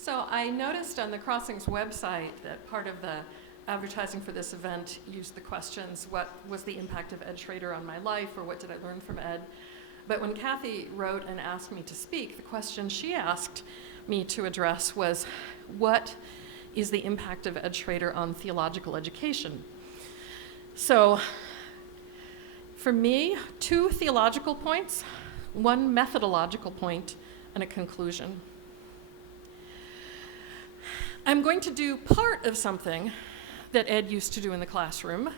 So I noticed on the Crossings website that part of the advertising for this event used the questions, what was the impact of Ed Schroeder on my life, or what did I learn from Ed? But when Kathy wrote and asked me to speak, the question she asked me to address was, what is the impact of Ed Schroeder on theological education? So for me, 2 theological points, 1 methodological point, and a conclusion. I'm going to do part of something that Ed used to do in the classroom.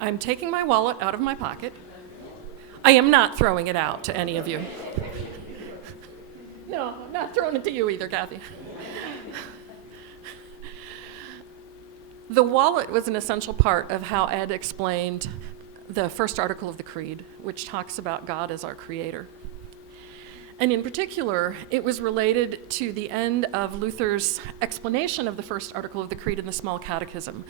I'm taking my wallet out of my pocket. I am not throwing it out to any of you. No, I'm not throwing it to you either, Kathy. The wallet was an essential part of how Ed explained the first article of the Creed, which talks about God as our creator. And in particular, it was related to the end of Luther's explanation of the first article of the Creed in the Small Catechism.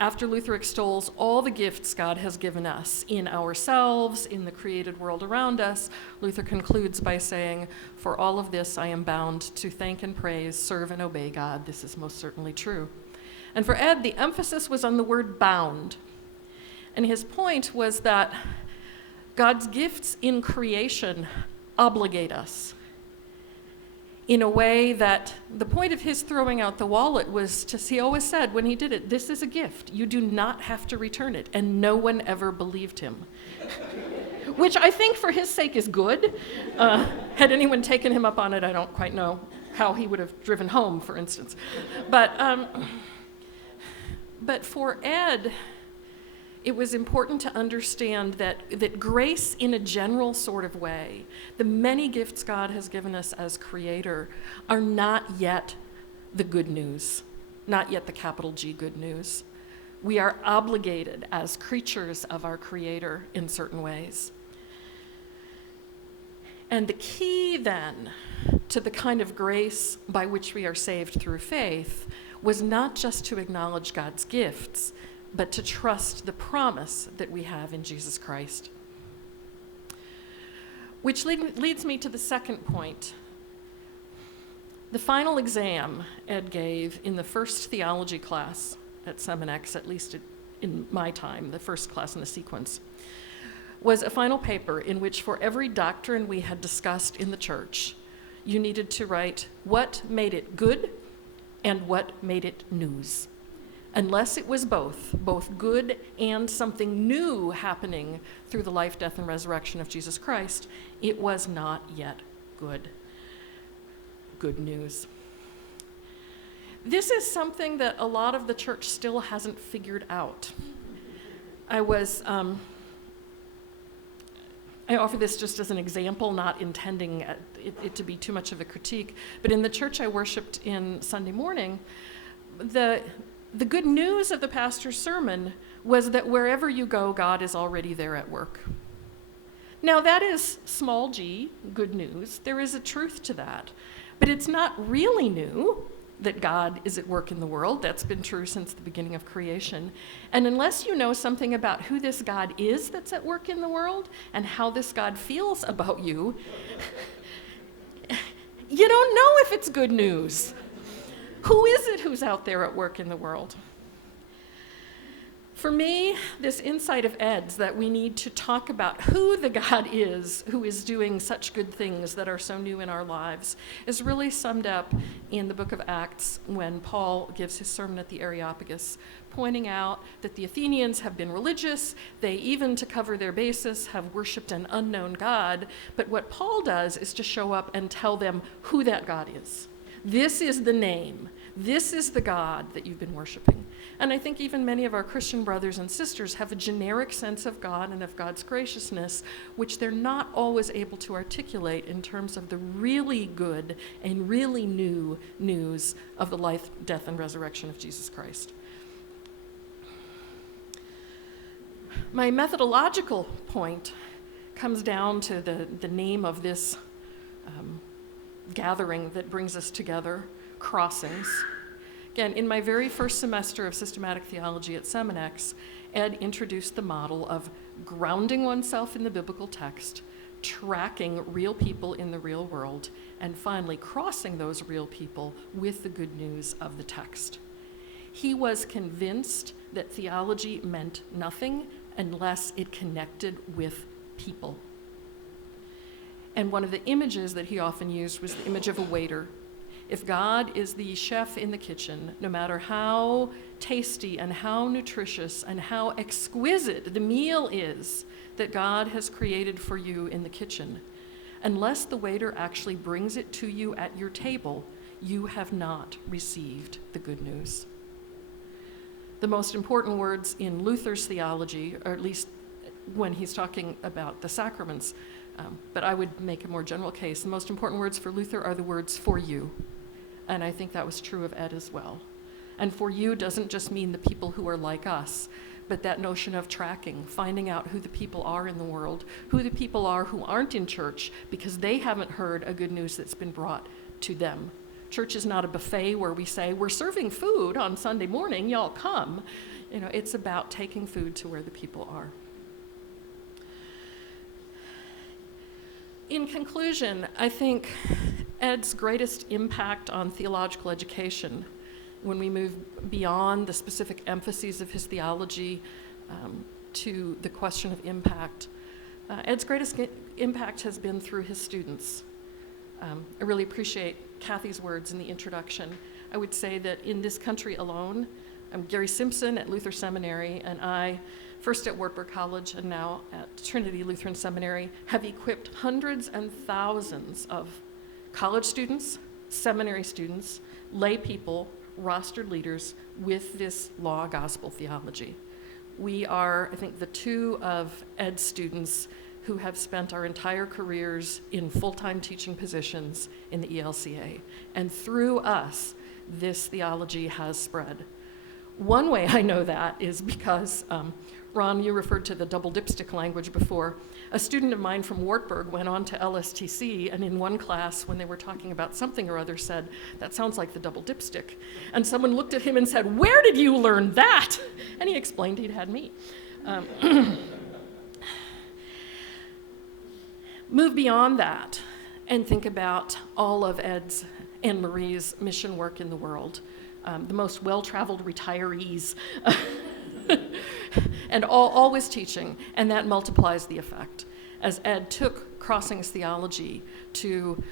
After Luther extols all the gifts God has given us in ourselves, in the created world around us, Luther concludes by saying, "For all of this I am bound to thank and praise, serve and obey God. This is most certainly true." And for Ed, the emphasis was on the word bound. And his point was that God's gifts in creation obligate us in a way that the point of his throwing out the wallet was to, he always said when he did it, this is a gift. You do not have to return it. And no one ever believed him, which I think for his sake is good. Had anyone taken him up on it, I don't quite know how he would have driven home, for instance. But for Ed, it was important to understand that grace in a general sort of way, the many gifts God has given us as creator, are not yet the good news, not yet the capital G good news. We are obligated as creatures of our creator in certain ways. And the key then to the kind of grace by which we are saved through faith was not just to acknowledge God's gifts, but to trust the promise that we have in Jesus Christ. Which leads me to the second point. The final exam Ed gave in the first theology class at Seminex, at least in my time, the first class in the sequence, was a final paper in which for every doctrine we had discussed in the church, you needed to write what made it good and what made it news. Unless it was both good and something new happening through the life, death, and resurrection of Jesus Christ, it was not yet good. Good news. This is something that a lot of the church still hasn't figured out. I offer this just as an example, not intending it to be too much of a critique, but in the church I worshiped in Sunday morning, the good news of the pastor's sermon was that wherever you go, God is already there at work. Now that is small g, good news. There is a truth to that. But it's not really new that God is at work in the world. That's been true since the beginning of creation. And unless you know something about who this God is that's at work in the world and how this God feels about you, you don't know if it's good news. Who is it who's out there at work in the world? For me, this insight of Ed's that we need to talk about who the God is who is doing such good things that are so new in our lives is really summed up in the book of Acts when Paul gives his sermon at the Areopagus, pointing out that the Athenians have been religious. They, even to cover their basis, have worshipped an unknown God. But what Paul does is to show up and tell them who that God is. This is the name. This is the God that you've been worshiping. And I think even many of our Christian brothers and sisters have a generic sense of God and of God's graciousness, which they're not always able to articulate in terms of the really good and really new news of the life, death, and resurrection of Jesus Christ. My methodological point comes down to the name of this gathering that brings us together, Crossings. Again, in my very first semester of systematic theology at Seminex, Ed introduced the model of grounding oneself in the biblical text, tracking real people in the real world, and finally crossing those real people with the good news of the text. He was convinced that theology meant nothing unless it connected with people. And one of the images that he often used was the image of a waiter. If God is the chef in the kitchen, no matter how tasty and how nutritious and how exquisite the meal is that God has created for you in the kitchen, unless the waiter actually brings it to you at your table, you have not received the good news. The most important words in Luther's theology, or at least when he's talking about the sacraments, but I would make a more general case, the most important words for Luther are the words "for you." And I think that was true of Ed as well. And "for you" doesn't just mean the people who are like us, but that notion of tracking, finding out who the people are in the world, who the people are who aren't in church because they haven't heard a good news that's been brought to them. Church is not a buffet where we say, we're serving food on Sunday morning, y'all come. It's about taking food to where the people are. In conclusion, I think Ed's greatest impact on theological education, when we move beyond the specific emphases of his theology to the question of impact, Ed's greatest impact has been through his students. I really appreciate Kathy's words in the introduction. I would say that in this country alone, Gary Simpson at Luther Seminary and I, first at Wartburg College and now at Trinity Lutheran Seminary, have equipped hundreds and thousands of college students, seminary students, lay people, rostered leaders with this law gospel theology. We are, I think, the two of Ed's students who have spent our entire careers in full-time teaching positions in the ELCA. And through us, this theology has spread. One way I know that is because, Ron, you referred to the double dipstick language before. A student of mine from Wartburg went on to LSTC, and in one class, when they were talking about something or other, said, "That sounds like the double dipstick." And someone looked at him and said, "Where did you learn that?" And he explained he'd had me. Move beyond that and think about all of Ed's and Marie's mission work in the world, the most well-traveled retirees, and always teaching, and that multiplies the effect. As Ed took Crossings theology to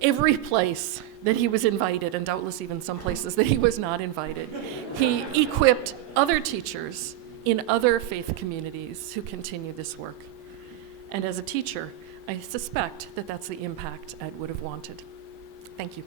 every place that he was invited, and doubtless even some places that he was not invited, he equipped other teachers in other faith communities who continue this work. And as a teacher, I suspect that that's the impact Ed would have wanted. Thank you.